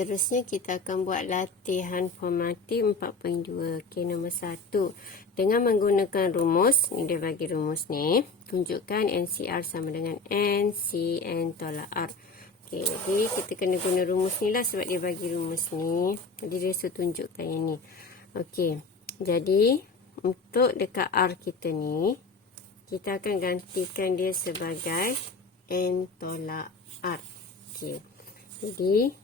seterusnya kita akan buat latihan formatif 4.2. Okey, nombor 1. Dengan menggunakan rumus, ni dia bagi rumus ni. Tunjukkan NCR sama dengan NCN tolak R. Okey, jadi kita kena guna rumus ni lah sebab dia bagi rumus ni. Jadi dia suruh tunjukkan yang ni. Okey, jadi untuk dekat R kita ni, kita akan gantikan dia sebagai N tolak R. Okey. Jadi,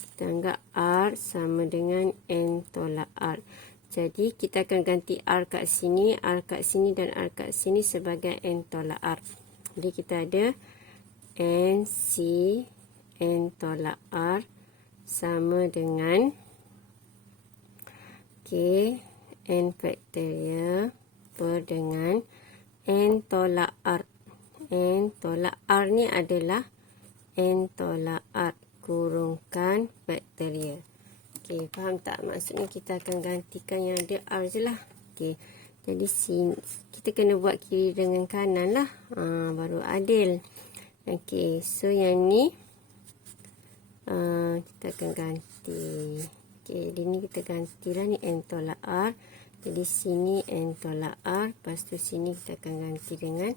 kita anggap R sama dengan N tolak R. Jadi, kita akan ganti R kat sini, dan R kat sini sebagai N tolak R. Jadi, kita ada NC N tolak R sama dengan N faktorial per dengan N tolak R. N tolak R ni adalah N tolak R kurungkan faktorial. Okey, faham tak? Maksudnya kita akan gantikan yang ada R je lah. Okey, jadi sini, kita kena buat kiri dengan kanan lah. Baru adil. Okey, so yang ni kita akan ganti. Okey, jadi ni kita gantilah ni N tolak R. Jadi sini N tolak R. Lepas tu sini kita akan ganti dengan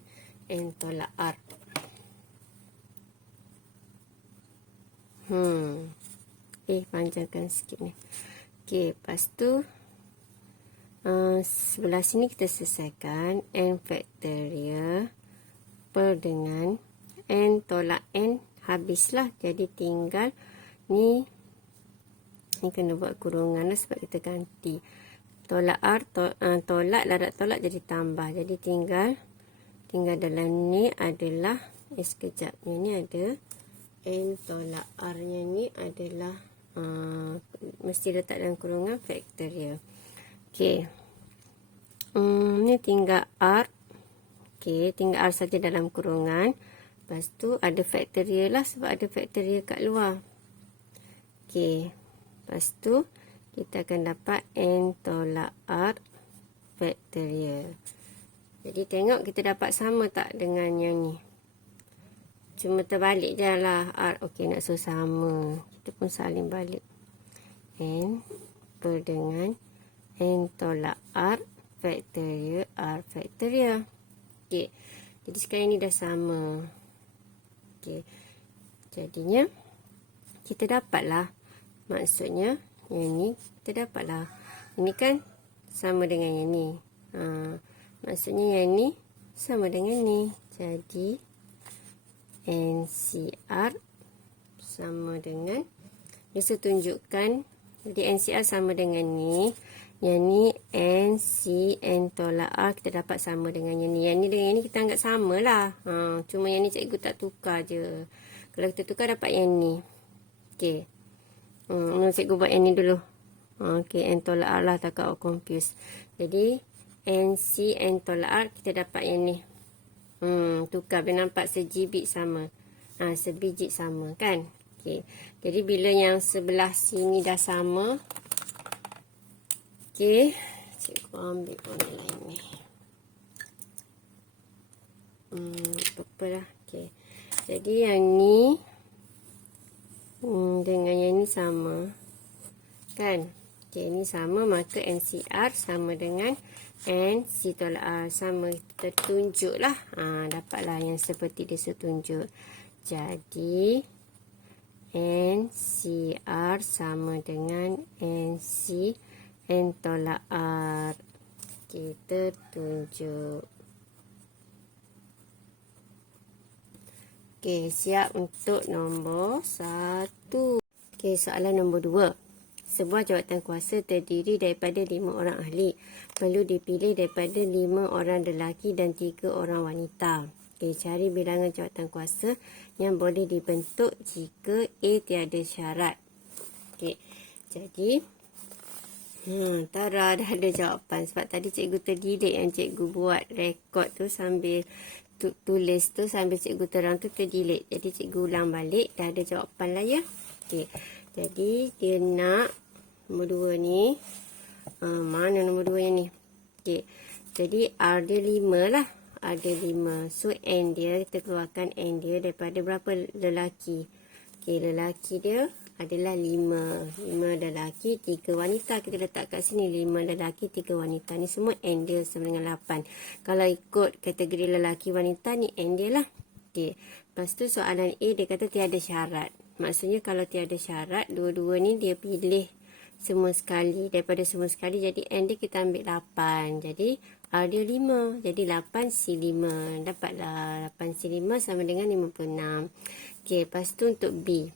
N tolak R. Panjangkan sikit ni. Okey, lepas tu sebelah sini kita selesaikan N faktorial per dengan N tolak N, habislah. Jadi tinggal ni kena buat kurungan lah sebab kita ganti. Tolak R, tolak, darab tolak jadi tambah. Jadi tinggal dalam ni adalah, sekejap, yang ni ada N tolak R nya ni adalah mesti letak dalam kurungan faktorial. Okey. Ni tinggal R. Okey, tinggal R saja dalam kurungan. Lepas tu ada faktorial lah sebab ada faktorial kat luar. Okey. Lepas tu kita akan dapat N tolak R faktorial. Jadi tengok kita dapat sama tak dengan yang ni. Cuma terbalik je lah R. Okey, nak suruh sama. Kita pun salin balik. N per dengan N tolak R faktorial R faktorial. Okey. Jadi sekarang ni dah sama. Okey. Jadinya kita dapatlah. Maksudnya yang ni kita dapatlah. Ini kan sama dengan yang ni. Maksudnya yang ni sama dengan ni. Jadi NCR sama dengan, dia tunjukkan, jadi NCR sama dengan ni. Yang ni NCN tolak R kita dapat sama dengan yang ni. Yang ni dengan yang ni kita anggap sama lah. Cuma yang ni cikgu tak tukar je. Kalau kita tukar dapat yang ni. Okey. Cikgu buat yang ni dulu. Okey, N tolak R lah, takut awak confuse. Jadi NCN tolak R kita dapat yang ni. Tukar, biar nampak sejibit sama. Sebiji sama kan. Okey. Jadi bila yang sebelah sini dah sama. Okey. Cikgu ambil warna lain ni. Purple lah. Okey. Jadi yang ni dengan yang ni sama. Kan? Okey, ni sama, maka NCR sama dengan NC tolak R. Sama, kita tunjuk lah. Dapatlah yang seperti dia tunjuk. Jadi NCR sama dengan NC N tolak R. Kita tunjuk. Okey, siap untuk nombor 1. Okey, soalan nombor 2. Sebuah jawatan kuasa terdiri daripada 5 orang ahli. Perlu dipilih daripada 5 orang lelaki dan 3 orang wanita. Okey, cari bilangan jawatan kuasa yang boleh dibentuk jika A tiada syarat. Okey, jadi Tara dah ada jawapan. Sebab tadi cikgu terdelete yang cikgu buat rekod tu sambil tulis tu, sambil cikgu terang tu terdelete. Jadi cikgu ulang balik, dah ada jawapan lah ya. Okey, jadi dia nak nombor 2 ni. Mana nombor 2 yang ni? Okey, jadi R dia 5 lah. Ada 5. So N dia, kita keluarkan N dia daripada berapa lelaki. Okey, lelaki dia adalah 5. 5 lelaki, 3 wanita. Kita letak kat sini 5 lelaki, 3 wanita. Ni semua N dia sama dengan 8. Kalau ikut kategori lelaki wanita ni N dia lah. Okey. Lepas tu soalan A dia kata tiada syarat. Maksudnya kalau tiada syarat, dua-dua ni dia pilih semua sekali. Daripada semua sekali jadi N dia kita ambil 8. Jadi R dia 5. Jadi 8C5. Dapatlah 8C5 sama dengan 56. Okey. Lepas tu untuk B.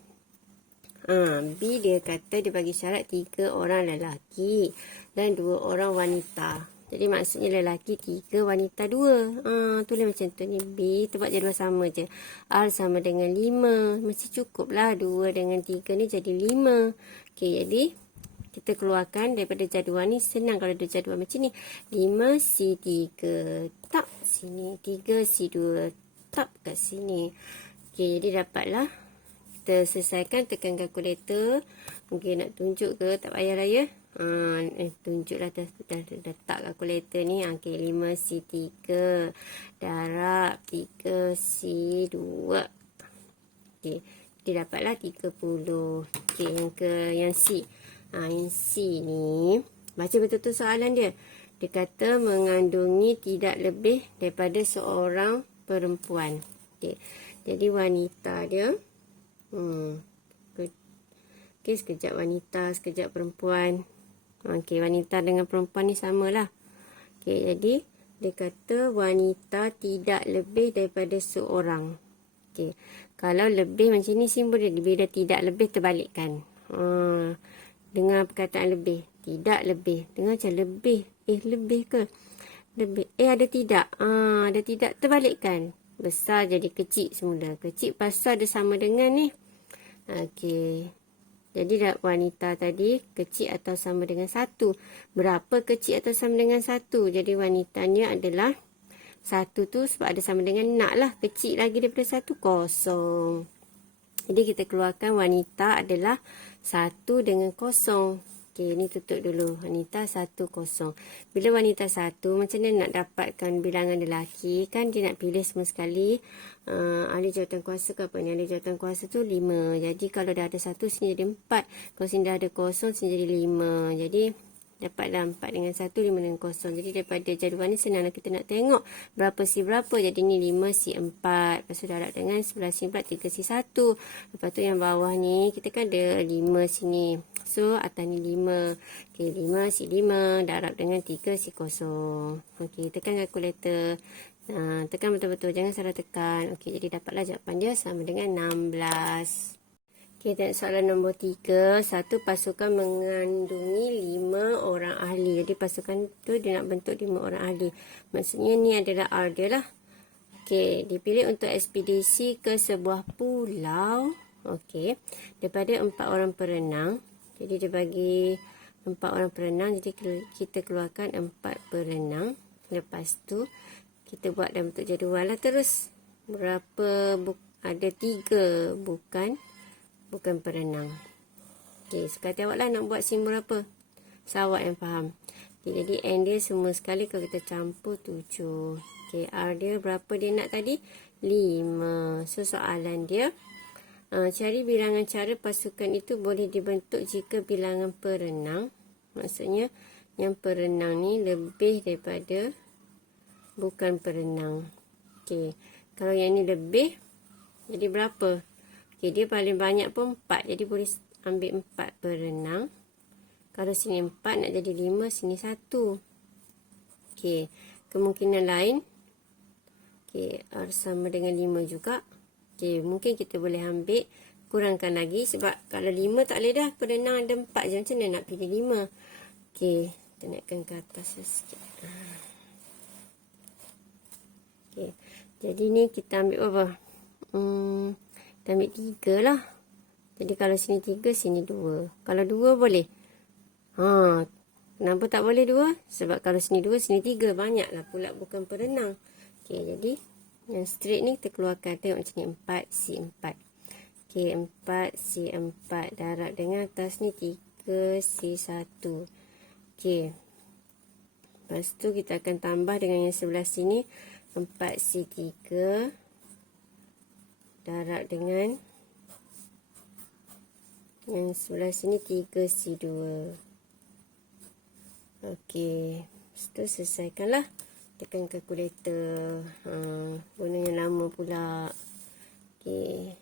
B dia kata dia bagi syarat 3 orang lelaki dan 2 orang wanita. Jadi maksudnya lelaki 3, wanita 2. Tulis macam tu ni. B tu buat jadual sama je. R sama dengan 5. Mesti cukup lah 2 dengan 3 ni jadi 5. Okey, jadi kita keluarkan daripada jadual ni. Senang kalau ada jadual macam ni. 5C3 tak sini. 3C2 tak kat sini. Okey, jadi dapatlah. Kita selesaikan, tekan kalkulator. Mungkin nak tunjuk ke, tak payah lah ya. Tunjuklah dah letak kalkulator ni. Okey, 5C3 darab 3C2. Okey, dia dapatlah 30. Okey, yang C. Yang C ni, baca betul-betul soalan dia. Dia kata mengandungi tidak lebih daripada seorang perempuan. Okey, jadi wanita dia. Okey, sekejap wanita, sekejap perempuan. Okey, wanita dengan perempuan ni samalah. Okey, jadi dia kata wanita tidak lebih daripada seorang. Okey, kalau lebih macam ni simbol dia. Bila tidak lebih terbalikkan. Dengar perkataan lebih. Tidak lebih. Dengar macam lebih. Lebih ke? Lebih. Ada tidak. Ada tidak terbalikkan. Besar jadi kecil semula. Kecil pasal dia sama dengan ni. Okey. Jadi wanita tadi kecil atau sama dengan 1. Berapa kecil atau sama dengan 1? Jadi wanitanya adalah 1 tu sebab ada sama dengan nak lah. Kecil lagi daripada 1, kosong. Jadi kita keluarkan wanita adalah 1 dengan kosong. Okey, ni tutup dulu. Wanita 1, kosong. Bila wanita 1, macam mana nak dapatkan bilangan lelaki? Kan dia nak pilih semua sekali. Ahli jawatan kuasa ke apa ni? Ahli jawatan kuasa tu 5. Jadi kalau dah ada 1, sini jadi 4. Kalau sini dah ada kosong, sini jadi 5. Jadi dapatlah 4 dengan 1, 5 dengan kosong. Jadi daripada jadual ni senanglah kita nak tengok berapa C berapa. Jadi ni 5C4. Lepas tu darab dengan sebelah sini pula 3C1. Lepas tu yang bawah ni kita kan ada 5 sini. So atas ni 5. Okey, 5C5 darab dengan 3C0. Okey, tekan kalkulator. Tekan betul-betul, jangan salah tekan. Okey, jadi dapatlah jawapan dia sama dengan 16. Okey, tengok soalan nombor 3. Satu pasukan mengandungi 5 orang ahli. Jadi pasukan tu dia nak bentuk 5 orang ahli. Maksudnya ni adalah R dia lah. Okey, dipilih untuk ekspedisi ke sebuah pulau. Okey, daripada 4 orang perenang. Jadi dia bagi 4 orang perenang. Jadi kita keluarkan 4 perenang. Lepas tu kita buat dalam bentuk jadual lah terus. Berapa ada 3 bukan perenang. Okey, sekali awak lah nak buat simbol apa. Awak yang faham. Okay, jadi N dia semua sekali kalau kita campur 7. Okey, R dia berapa dia nak tadi? 5. So soalan dia, cari bilangan cara pasukan itu boleh dibentuk jika bilangan perenang. Maksudnya yang perenang ni lebih daripada bukan perenang. Okey, kalau yang ni lebih, jadi berapa? Okey, dia paling banyak pun 4. Jadi boleh ambil 4 perenang. Kalau sini 4 nak jadi 5, sini 1. Okey, kemungkinan lain. Okey, R sama dengan 5 juga. Okey, mungkin kita boleh ambil, kurangkan lagi. Sebab kalau 5 tak boleh dah. Perenang ada 4 je. Macam mana nak pilih 5? Okey, kita naikkan ke atas sikit. Okey, jadi ni kita ambil apa? Kita ambil 3 lah. Jadi kalau sini 3, sini 2. Kalau 2 boleh. Kenapa tak boleh 2? Sebab kalau sini 2, sini 3. Banyaklah pula bukan perenang. Okey, jadi yang straight ni kita keluarkan. Tengok macam ni. 4C4. Okey, 4C4 darab dengan atas ni 3C1. Okey. Lepas tu kita akan tambah dengan yang sebelah sini. 4C3 darab dengan Yang sebelah sini 3C2. Okey. Lepas tu selesaikanlah. Tekan kalkulator. Guna yang lama pula. Okey.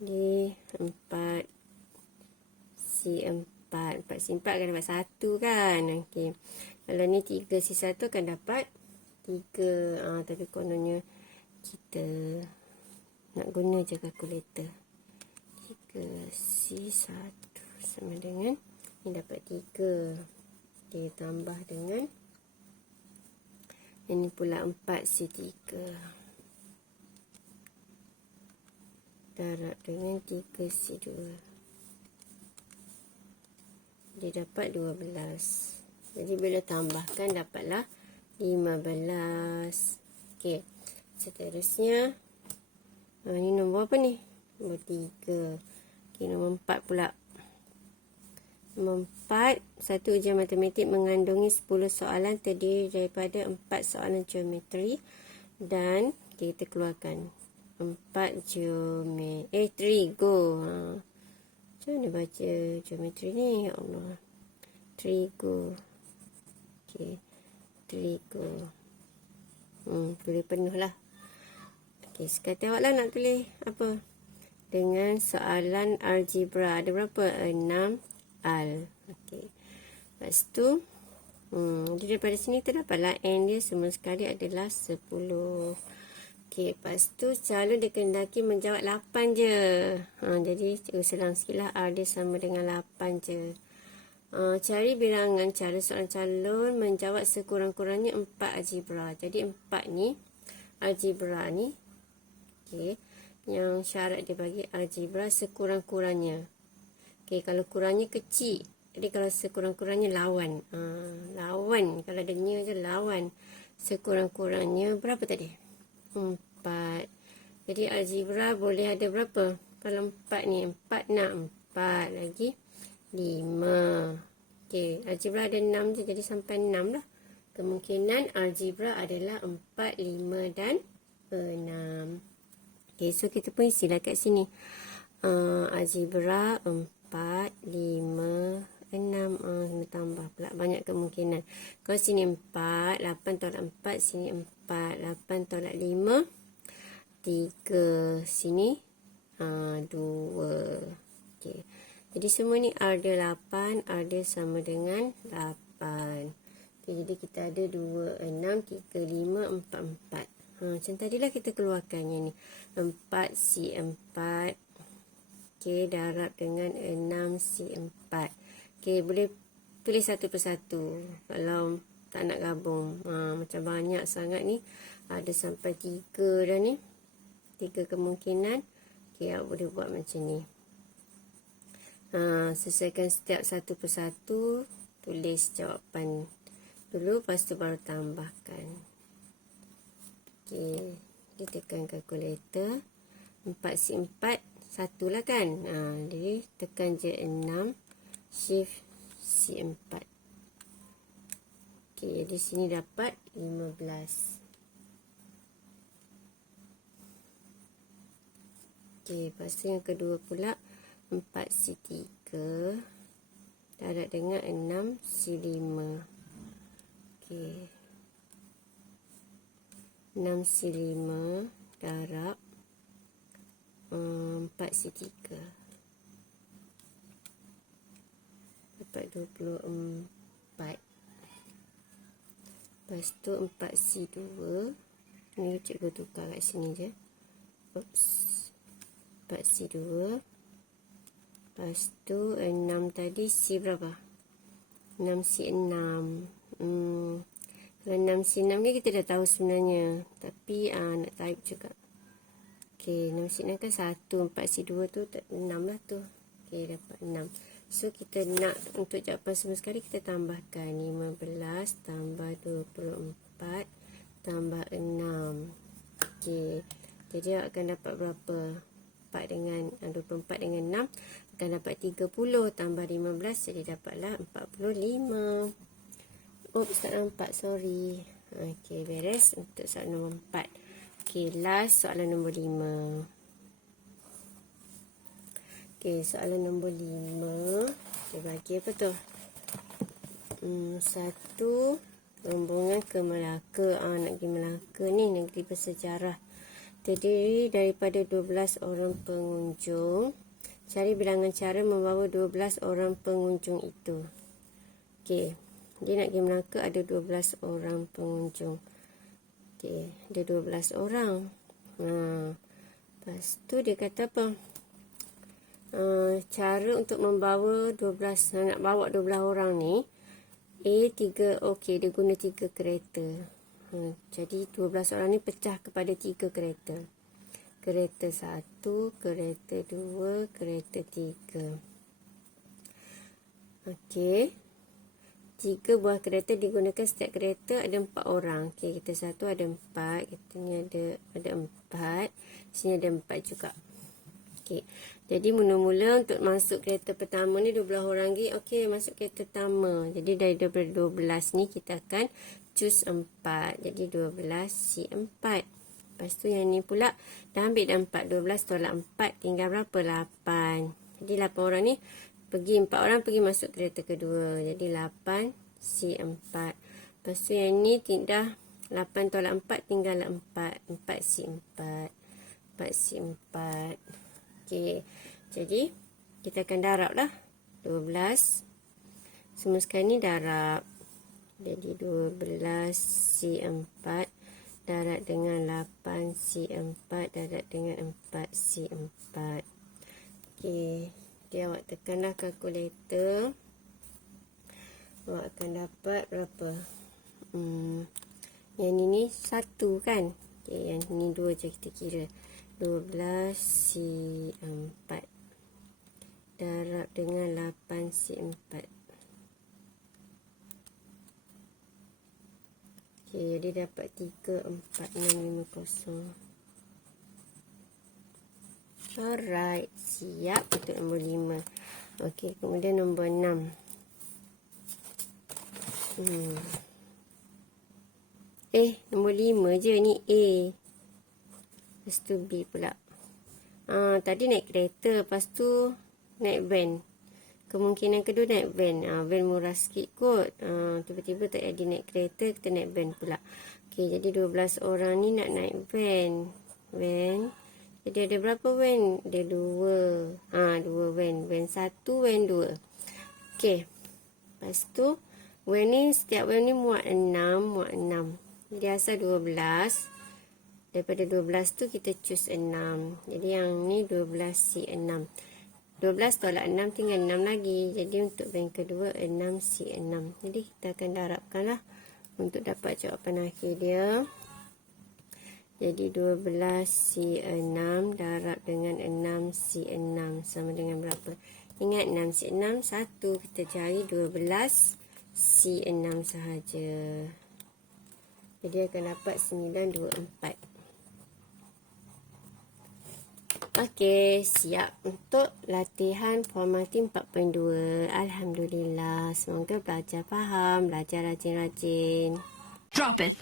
Di 4C4. 4C4 akan dapat 1 kan. Okey. Kalau ni 3C1 akan dapat 3. Tapi kononnya kita nak guna je kalkulator. 3C1 sama dengan ni dapat 3. Okey, tambah dengan ini pula 4C3. Darab dengan 3C2. Dia dapat 12. Jadi bila tambahkan dapatlah 15. Okey. Seterusnya ni nombor apa ni? Nombor 3. Okey, nombor 4 pula. Nombor 4, satu ujian matematik mengandungi 10 soalan terdiri daripada 4 soalan geometri dan kita keluarkan 4 geometri. Go. Macam mana baca geometri ni? Ya Allah. Trigo. Okey. Trigo. Tulis penuh lah. Okey, sekarang tengoklah nak tulis apa. Dengan soalan algebra. Ada berapa? 6 al. Okey. Lepas tu, jadi daripada sini terdapatlah n dia semua sekali adalah 10. Okey, lepas tu calon dikehendaki menjawab 8 je. Jadi selang sikit lah, R dia sama dengan 8 je. Cari bilangan cara soalan calon menjawab sekurang-kurangnya 4 algebra. Jadi 4 ni algebra ni. Okey, yang syarat dia bagi algebra sekurang-kurangnya. Okey, kalau kurangnya kecil. Jadi kalau sekurang-kurangnya lawan. Lawan. Kalau ada nya je lawan. Sekurang-kurangnya berapa tadi? 4. Jadi algebra boleh ada berapa? Kalau 4 ni. 4 nak 4 lagi 5. Okey, algebra ada 6 je. Jadi sampai 6 lah. Kemungkinan algebra adalah 4, 5 dan 6. Okey, so kita pun isilah kat sini. Algebra 4, 5, 6. Kena tambah pula. Banyak kemungkinan. Kalau sini 4, 8 tolak 4. Sini 4, 8 tolak 5. 3. Sini 2. Okey. Jadi semua ni R dia 8. R dia sama dengan 8. Okay, jadi kita ada 2, 6, 3, 5, 4, 4. Macam tadilah kita keluarkan yang ni. 4C4. Okey, darab dengan 6C4. Okey, boleh tulis satu persatu. Kalau tak nak gabung. Macam banyak sangat ni. Ada sampai 3 dah ni. 3 kemungkinan. Okey, boleh buat macam ni. Selesaikan setiap satu persatu. Tulis jawapan dulu, lepas tu baru tambahkan. Okey, kita tekan kalkulator. 4C4 1 lah kan. Jadi tekan je 6, shift C4. Okey, di sini dapat 15. Okey, lepas tu yang kedua pula 4C3 darab dengan 6C5. Okey, 6C5 darab 4C3 dapat 24. Lepas tu 4C2 ni cikgu tukar kat sini je. 4C2. Lepas tu 6 tadi C berapa? 6C6. Kalau 6C6 ni kita dah tahu sebenarnya, tapi nak type juga. Okey, 6C6 kan 1, 4C2 tu 6 lah tu. Okey, dapat 6. So kita nak untuk jawapan semua sekali kita tambahkan 15 tambah 24 tambah 6. Okey, jadi akan dapat berapa? 4 dengan 24 dengan 6 akan dapat 30 tambah 15, jadi dapatlah 45. Oops, tak nampak, sorry. Okey, beres untuk soalan nombor 4. Okey, last soalan nombor 5. Okey, soalan nombor 5. Dia bagi apa tu? 1. Rombongan ke Melaka. Nak pergi Melaka ni, negeri bersejarah. Terdiri daripada 12 orang pengunjung. Cari bilangan cara membawa 12 orang pengunjung itu. Okey, dia nak pergi Melaka, ada 12 orang pengunjung. Okey, ada 12 orang. Lepas tu dia kata apa? Cara untuk membawa 12, nak bawa 12 orang ni, A3, okey, dia guna 3 kereta. Jadi 12 orang ni pecah kepada 3 kereta. Kereta 1, kereta 2, kereta 3. Okey. 3 buah kereta digunakan, setiap kereta ada 4 orang. Okey, kereta 1 ada 4, kereta ni ada 4. Sini ada 4 juga. Okey. Jadi mula-mula untuk masuk kereta pertama ni 12 orang lagi. Okey, masuk kereta pertama. Jadi daripada 12 ni kita akan choose 4. Jadi 12 C4. Lepas tu yang ni pula dah ambil dah 4. 12 tolak 4 tinggal berapa? 8. Jadi 8 orang ni 4 orang pergi masuk kereta kedua. Jadi 8 C4. Lepas tu yang ni dah 8 tolak 4 tinggal 4. 4 C4. 4 C4. Okey. Jadi kita akan darab lah. 12. Semua sekali ni darab. Jadi 12 C4 darab dengan 8 C4 darab dengan 4 C4. Okey. Jadi awak tekanlah kalkulator. Awak akan dapat berapa? Yang ni 1 kan? Okey, yang ni 2 je kita kira. 12 C4 darab dengan 8 C4. Okey, jadi dapat 34650. Alright, siap untuk nombor 5. Okey, kemudian nombor 6. Nombor 5 je ni A. Lepas tu B pula. Tadi naik kereta, lepas tu naik van. Kemungkinan kedua naik van. Van murah sikit kot. Tiba-tiba tak jadi naik kereta, kita naik van pula. Okey, jadi 12 orang ni nak naik van. Van. Jadi ada berapa van? Ada 2. 2 van. Van 1, van 2. Okey. Lepas tu, van ni, setiap van ni muat 6, muat 6. Jadi asal 12. Daripada 12 tu kita choose 6. Jadi yang ni 12 C6. 12 tolak 6 tinggal 6 lagi. Jadi untuk van kedua 6 C6. Jadi kita akan darabkan lah untuk dapat jawapan akhir dia. Jadi 12 C6 darab dengan 6 C6 sama dengan berapa? Ingat 6 C6 1. Kita cari 12 C6 sahaja. Jadi akan dapat 924. Okey, siap untuk latihan formalti 4.2. Alhamdulillah, semoga belajar faham, belajar rajin-rajin. Drop it.